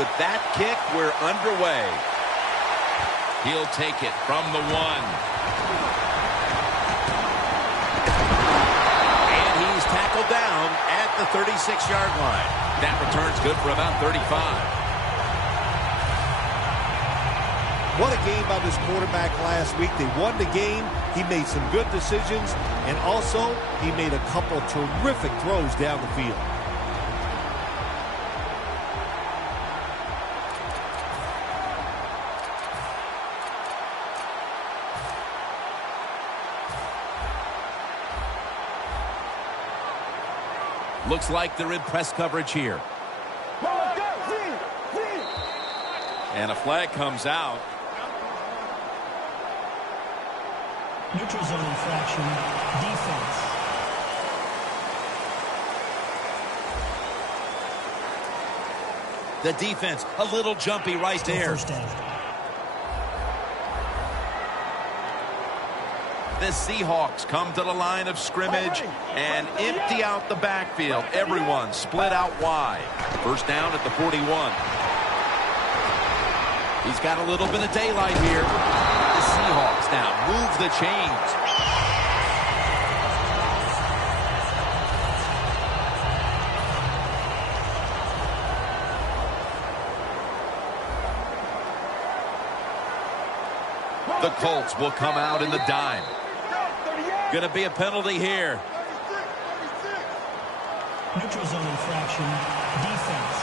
with that kick, we're underway. He'll take it from the 1. And he's tackled down at the 36-yard line. That return's good for about 35. What a game by this quarterback last week. They won the game. He made some good decisions, and also he made a couple terrific throws down the field. Looks like they're in press coverage here. And a flag comes out. Neutral zone infraction, defense. The defense, a little jumpy right there. First down. The Seahawks come to the line of scrimmage and empty out the backfield. Everyone split out wide. First down at the 41. He's got a little bit of daylight here. The Seahawks now move the chains. The Colts will come out in the dime. Going to be a penalty here. Neutral zone infraction, defense.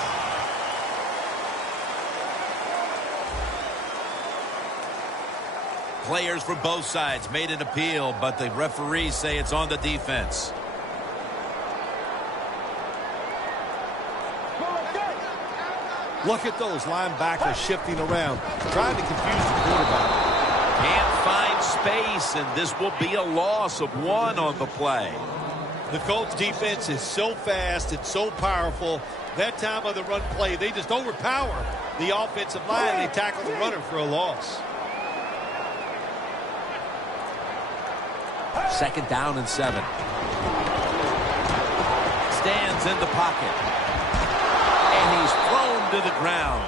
Players from both sides made an appeal, but the referees say it's on the defense. Look at those linebackers shifting around, trying to confuse the quarterback. Can't find space, and this will be a loss of 1 on the play. The Colts defense is so fast and so powerful. That time of the run play, they just overpower the offensive line. They tackle the runner for a loss. Second down and 7. Stands in the pocket. And he's thrown to the ground.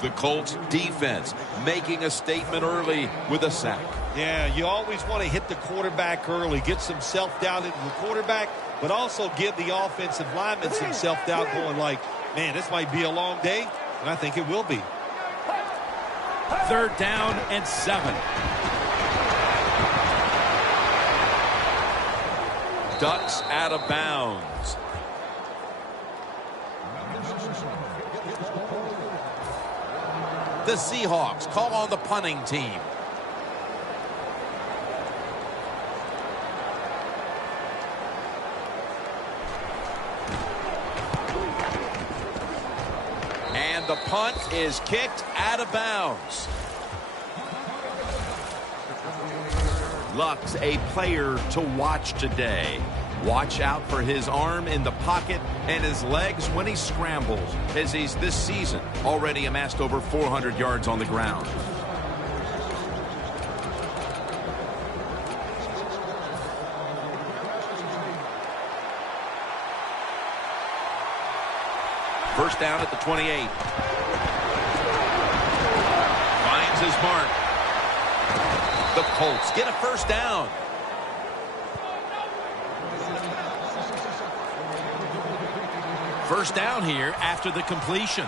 The Colts defense making a statement early with a sack. Yeah, you always want to hit the quarterback early, get some self-doubt into the quarterback, but also give the offensive lineman some self-doubt going like, man, this might be a long day, and I think it will be. Third down and 7. Ducks out of bounds. The Seahawks call on the punting team. And the punt is kicked out of bounds. Luck's a player to watch today. Watch out for his arm in the pocket and his legs when he scrambles, as he's this season already amassed over 400 yards on the ground. First down at the 28. Finds his mark. The Colts get a first down. First down here after the completion.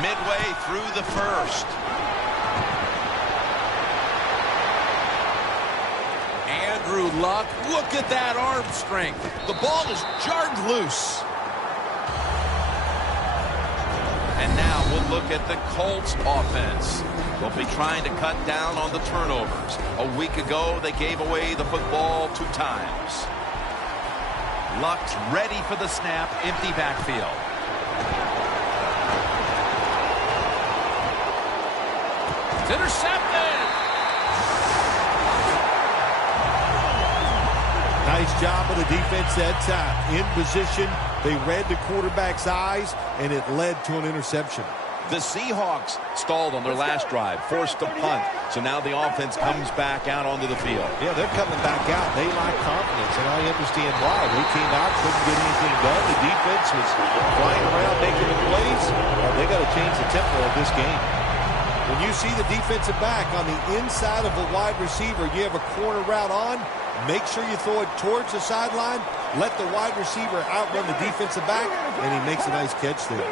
Midway through the first. Andrew Luck, look at that arm strength. The ball is jarred loose. And now we'll look at the Colts offense. They'll be trying to cut down on the turnovers. A week ago, they gave away the football 2 times. Luck's ready for the snap, empty backfield. It's intercepted! Nice job of the defense that time. In position, they read the quarterback's eyes, and it led to an interception. The Seahawks stalled on their last drive, forced to punt. So now the offense comes back out onto the field. Yeah, they're coming back out. They lack confidence, and I understand why. They came out, couldn't get anything done. The defense was flying around making the plays. They got to change the tempo of this game. When you see the defensive back on the inside of a wide receiver, you have a corner route on, make sure you throw it towards the sideline, let the wide receiver outrun the defensive back, and he makes a nice catch there.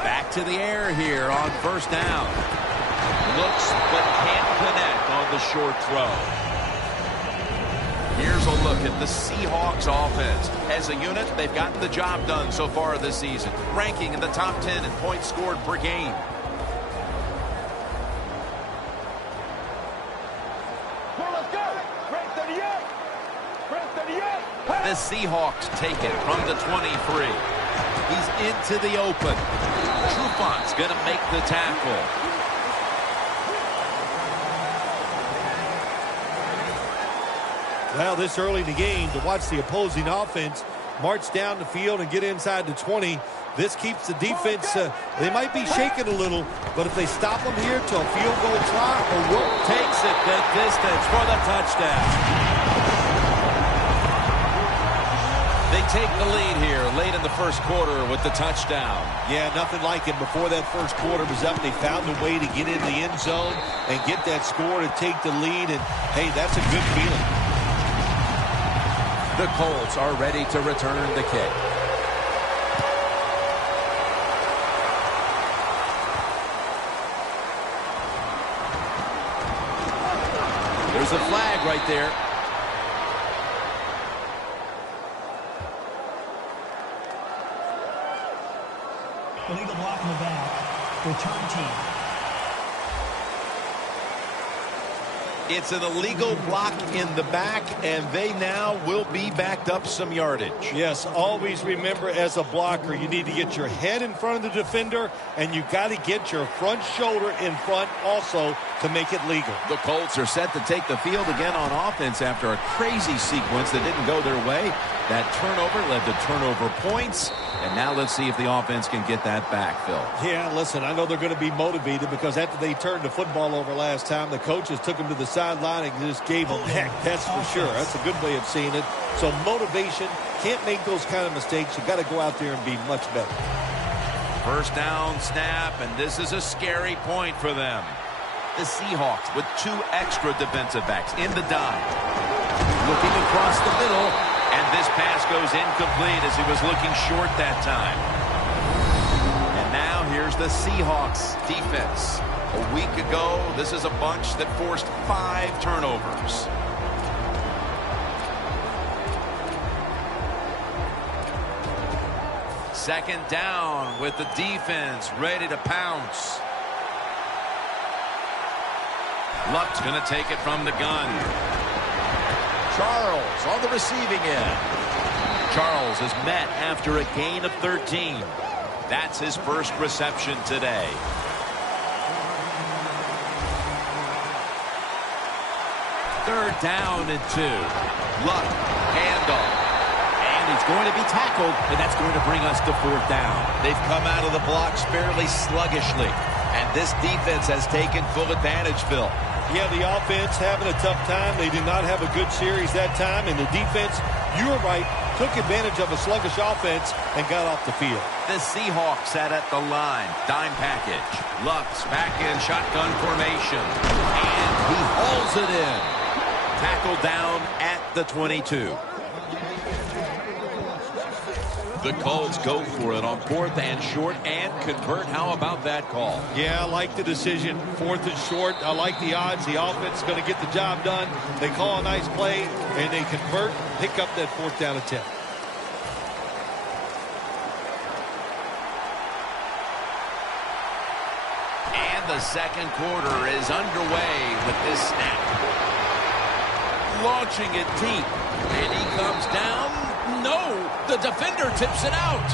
Back to the air here on first down. Looks but can't connect on the short throw. Here's a look at the Seahawks offense. As a unit, they've gotten the job done so far this season, ranking in the top 10 in points scored per game. The Seahawks take it from the 23. He's into the open. Trufont's going to make the tackle. Well, this early in the game, to watch the opposing offense march down the field and get inside the 20, this keeps the defense, they might be shaking a little, but if they stop them here to a field goal try, or work, takes it the distance for the touchdown. They take the lead here late in the first quarter with the touchdown. Yeah, nothing like it. Before that first quarter was up, they found a way to get in the end zone and get that score to take the lead, and hey, that's a good feeling. The Colts are ready to return the kick. There's a flag right there. Illegal block in the back. Return team. It's an illegal block in the back, and they now will be backed up some yardage. Yes, always remember as a blocker, you need to get your head in front of the defender, and you got to get your front shoulder in front also to make it legal. The Colts are set to take the field again on offense after a crazy sequence that didn't go their way. That turnover led to turnover points. And now let's see if the offense can get that back, Phil. Yeah, listen, I know they're going to be motivated because after they turned the football over last time, the coaches took them to the sideline and just gave them heck. That's for sure. That's a good way of seeing it. So motivation, can't make those kind of mistakes. You got to go out there and be much better. First down snap, and this is a scary point for them. The Seahawks with 2 extra defensive backs in the dime. Looking across the middle. And this pass goes incomplete as he was looking short that time. And now here's the Seahawks defense. A week ago, this is a bunch that forced 5 turnovers. Second down with the defense ready to pounce. Luck's going to take it from the gun. Charles on the receiving end. Charles is met after a gain of 13. That's his first reception today. Third down and 2. Luck, handoff. And he's going to be tackled, and that's going to bring us to 4th down. They've come out of the blocks fairly sluggishly, and this defense has taken full advantage, Phil. Yeah, the offense having a tough time. They did not have a good series that time. And the defense, you were right, took advantage of a sluggish offense and got off the field. The Seahawks sat at the line. Dime package. Luck's back in shotgun formation. And he hauls it in. Tackled down at the 22. The Colts go for it on 4th and short and convert. How about that call? Yeah, I like the decision. 4th and short. I like the odds. The offense is going to get the job done. They call a nice play, and they convert, pick up that 4th down attempt. And the second quarter is underway with this snap. Launching it deep, and he comes down. No, the defender tips it out.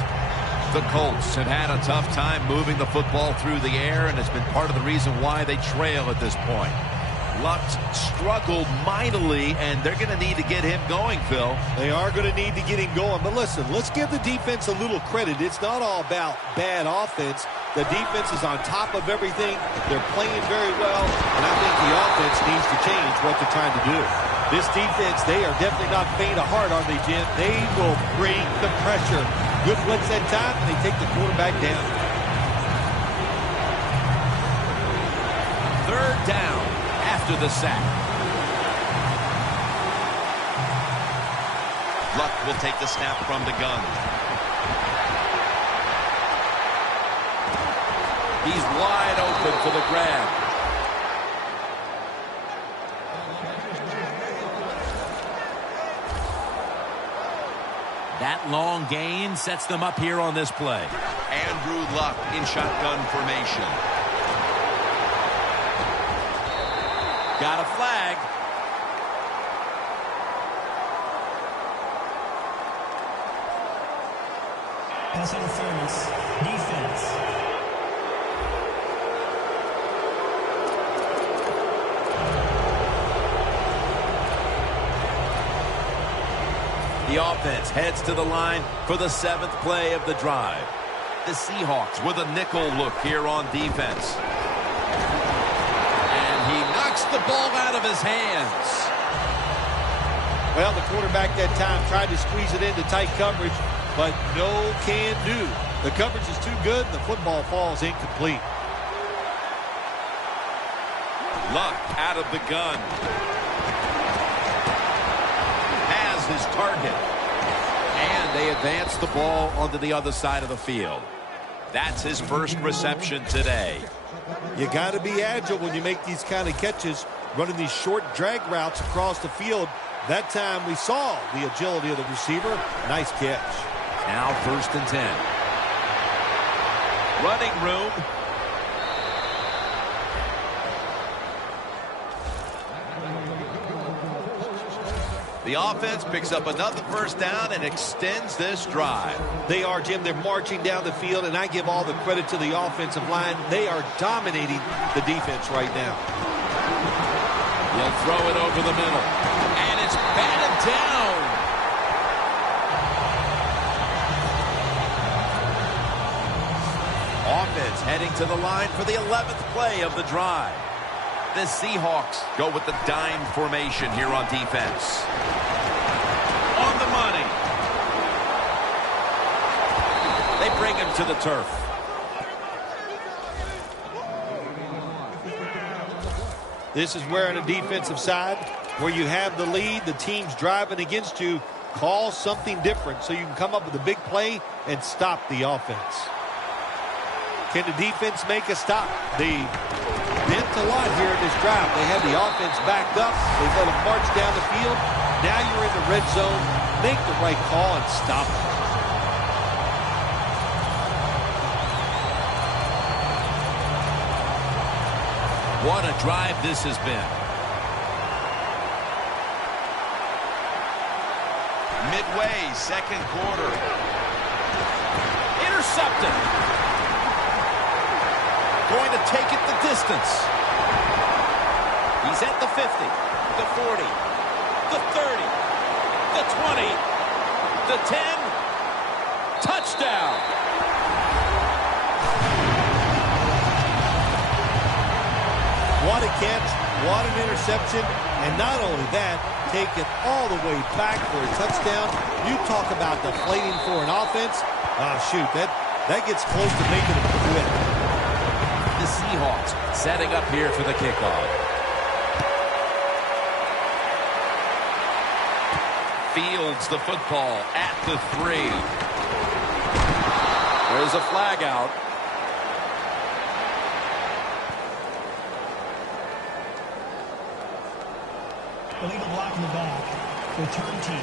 The Colts have had a tough time moving the football through the air, and it's been part of the reason why they trail at this point. Luck struggled mightily, and they're going to need to get him going, Phil. They are going to need to get him going. But listen, let's give the defense a little credit. It's not all about bad offense. The defense is on top of everything. They're playing very well, and I think the offense needs to change what they're trying to do. This defense, they are definitely not faint of heart, are they, Jim? They will bring the pressure. Good blitz that time, and they take the quarterback down. Third down after the sack. Luck will take the snap from the gun. He's wide open for the grab. That long gain sets them up here on this play. Andrew Luck in shotgun formation. Got a flag. Pass interference. Defense. The offense heads to the line for the 7th play of the drive. The Seahawks with a nickel look here on defense. And he knocks the ball out of his hands. Well, the quarterback that time tried to squeeze it into tight coverage, but no can do. The coverage is too good, and the football falls incomplete. Luck out of the gun. Has his target. And they advance the ball onto the other side of the field. That's his first reception today. You got to be agile when you make these kind of catches, running these short drag routes across the field. That time we saw the agility of the receiver. Nice catch. Now 1st and 10. Running room. The offense picks up another first down and extends this drive. They are, Jim. They're marching down the field, and I give all the credit to the offensive line. They are dominating the defense right now. He'll throw it over the middle. And it's batted down. Offense heading to the line for the 11th play of the drive. The Seahawks go with the dime formation here on defense. On the money. They bring him to the turf. This is where on the defensive side, where you have the lead, the team's driving against you, call something different so you can come up with a big play and stop the offense. Can the defense make a stop? They bent a lot here in this drive. They had the offense backed up. They let them march down the field. Now you're in the red zone. Make the right call and stop it. What a drive this has been. Midway, 2nd quarter. Intercepted. Going to take it the distance. He's at the 50, the 40, the 30, the 20, the 10. Touchdown. What a catch, what an interception, and not only that, take it all the way back for a touchdown. You talk about deflating for an offense. Oh, shoot, that gets close to making it quit. The Seahawks setting up here for the kickoff. Fields the football at the 3. There's a flag out. Illegal block in the back. Return team.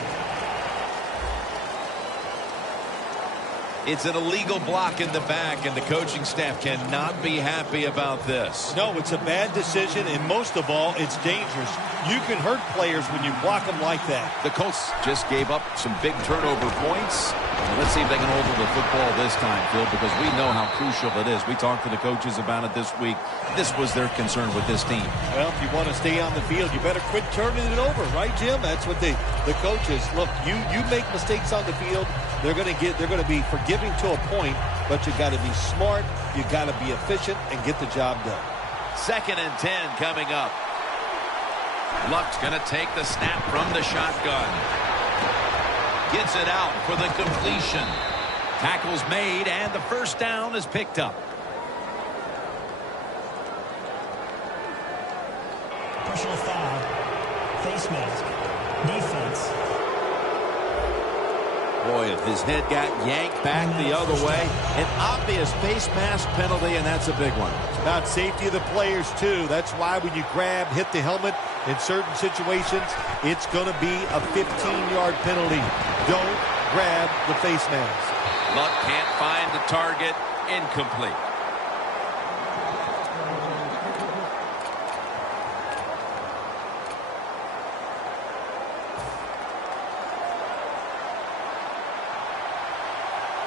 It's an illegal block in the back, and the coaching staff cannot be happy about this. No, it's a bad decision, and most of all, it's dangerous. You can hurt players when you block them like that. The Colts just gave up some big turnover points. And let's see if they can hold the football this time, Phil, because we know how crucial it is. We talked to the coaches about it this week. This was their concern with this team. Well, if you want to stay on the field, you better quit turning it over, right, Jim? That's what the coaches look. You make mistakes on the field, they're going to be forgiving to a point, but you got to be smart, you got to be efficient, and get the job done. 2nd and 10 coming up. Luck's going to take the snap from the shotgun. Gets it out for the completion. Tackle's made, and the first down is picked up. Personal foul. Face mask. Defense. Boy, his head got yanked back the other way. An obvious face mask penalty, and that's a big one. It's about safety of the players, too. That's why when you grab, hit the helmet in certain situations, it's going to be a 15-yard penalty. Don't grab the face mask. Luck can't find the target. Incomplete.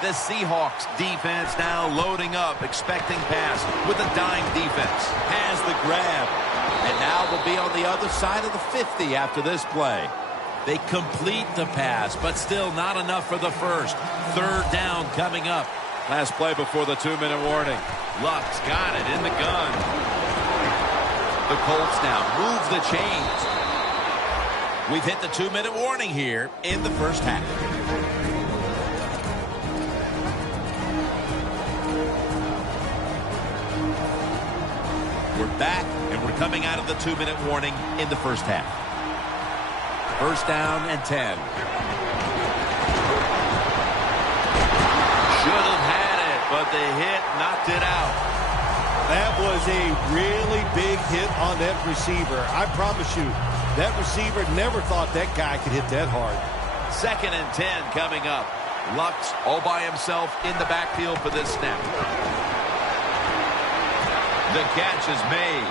The Seahawks defense now loading up, expecting pass with a dime defense. Has the grab. And now they'll be on the other side of the 50 after this play. They complete the pass, but still not enough for the first. 3rd down coming up. Last play before the 2-minute warning. Luck's got it in the gun. The Colts now move the chains. We've hit the 2-minute warning here in the first half. We're back, and we're coming out of the 2-minute warning in the first half. 1st down and 10. Should have had it, but the hit knocked it out. That was a really big hit on that receiver. I promise you, that receiver never thought that guy could hit that hard. 2nd and 10 coming up. Luck's all by himself in the backfield for this snap. The catch is made.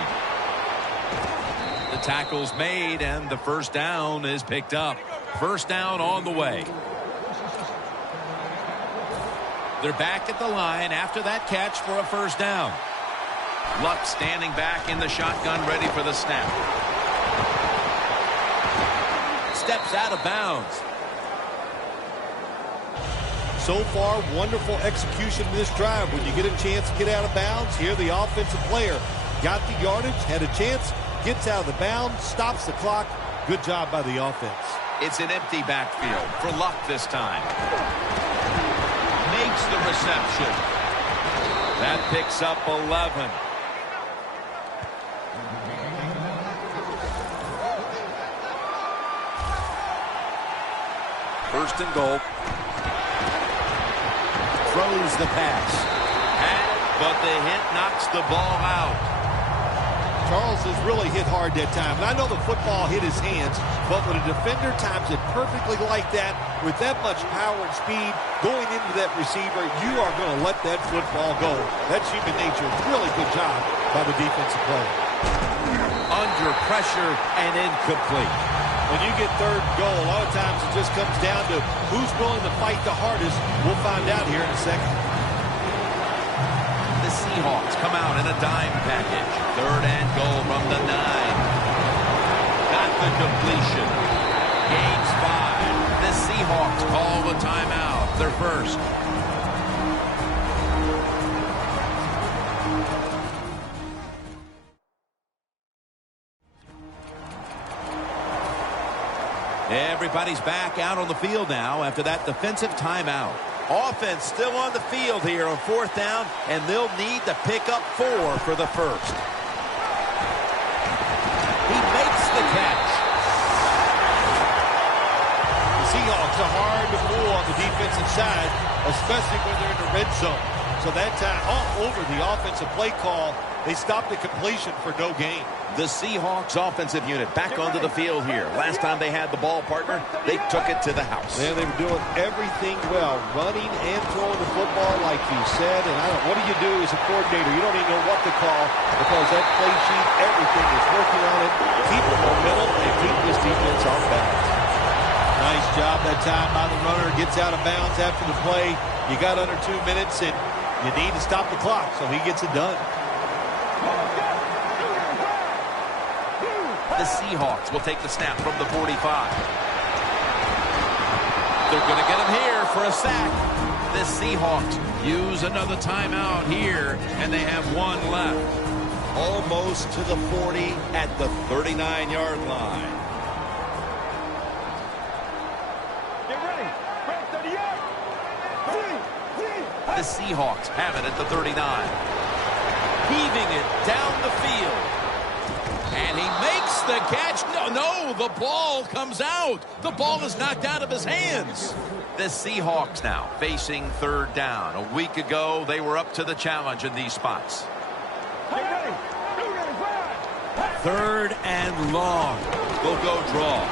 The tackle's made, and the first down is picked up. 1st down on the way. They're back at the line after that catch for a 1st down. Luck standing back in the shotgun, ready for the snap. Steps out of bounds. So far, wonderful execution in this drive. When you get a chance to get out of bounds, here the offensive player got the yardage, had a chance, gets out of the bounds, stops the clock. Good job by the offense. It's an empty backfield for Luck this time. Makes the reception. That picks up 11. First and goal. Throws the pass. But the hit knocks the ball out. Charles has really hit hard that time. And I know the football hit his hands, but when a defender times it perfectly like that, with that much power and speed going into that receiver, you are going to let that football go. That's human nature. Really good job by the defensive player. Under pressure and incomplete. When you get 3rd and goal, a lot of times it just comes down to who's willing to fight the hardest. We'll find out here in a second. The Seahawks come out in a dime package. 3rd and goal from the 9. Got the completion. Gains 5. The Seahawks call the timeout. Their first. Everybody's back out on the field now after that defensive timeout. Offense still on the field here on 4th down, and they'll need to pick up 4 for the first. He makes the catch. The Seahawks are hard to fool on the defensive side, especially when they're in the red zone. So that time, all over the offensive play call, they stopped the completion for no gain. The Seahawks offensive unit back onto the field here. Last time they had the ball, partner, they took it to the house. Yeah, they were doing everything well, running and throwing the football like you said. And what do you do as a coordinator? You don't even know what to call because that play sheet, everything is working on it. Keep the momentum and keep this defense off balance. Nice job that time by the runner. Gets out of bounds after the play. You got under 2 minutes, and you need to stop the clock, so he gets it done. The Seahawks will take the snap from the 45. They're going to get him here for a sack. The Seahawks use another timeout here, and they have one left. Almost to the 40 at the 39-yard line. Get ready. Break 38. The Seahawks have it at the 39. Heaving it down the field. And he makes the catch. No, the ball comes out. The ball is knocked out of his hands. The Seahawks now facing third down. A week ago, they were up to the challenge in these spots. Get ready. Third and long. We'll go draw.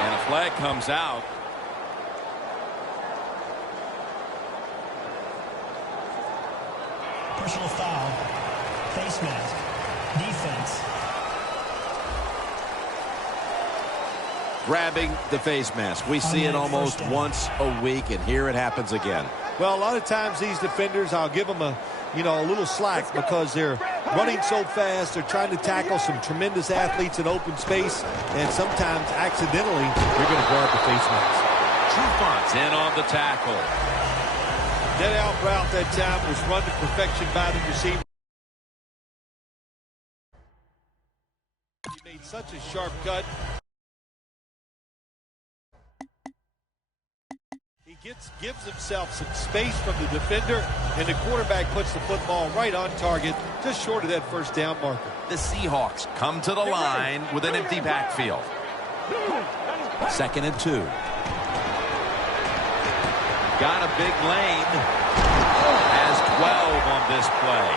And a flag comes out. Personal foul. Face mask. Defense. Grabbing the face mask. We see it almost once a week, and here it happens again. Well, a lot of times these defenders, I'll give them a little slack because they're running so fast. They're trying to tackle some tremendous athletes in open space, and sometimes accidentally you're going to grab the face mask. Trufont's in on the tackle. That out route that time was run to perfection by the receiver. He made such a sharp cut. Gives himself some space from the defender, and the quarterback puts the football right on target, just short of that first down marker. The Seahawks come to the line with an empty backfield. 2nd and 2. Got a big lane. Has 12 on this play.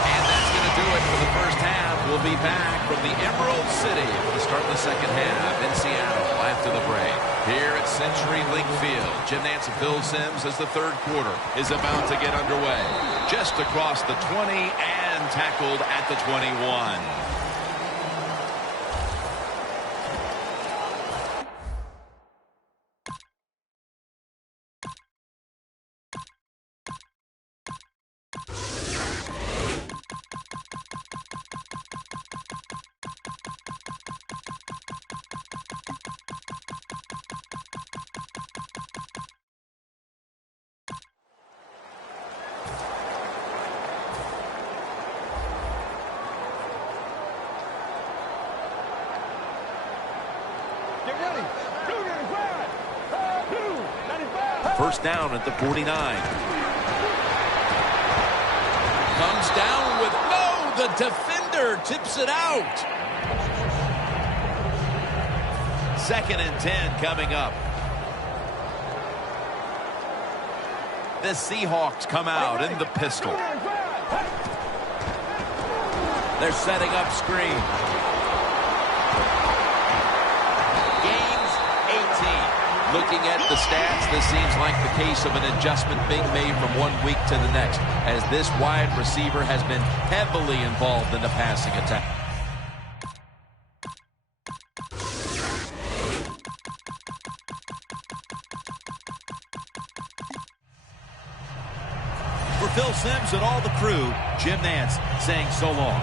And that's going to do it for the first half. We'll be back from the Emerald City to start the second half in Seattle after the break. Here at CenturyLink Field, Jim Nantz and Phil Simms as the third quarter is about to get underway. Just across the 20 and tackled at the 21. First down at the 49. Comes down with, no, the defender tips it out. 2nd and 10 coming up. The Seahawks come out in the pistol. They're setting up screen. Looking at the stats, this seems like the case of an adjustment being made from one week to the next, as this wide receiver has been heavily involved in the passing attack. For Phil Simms and all the crew, Jim Nantz saying so long.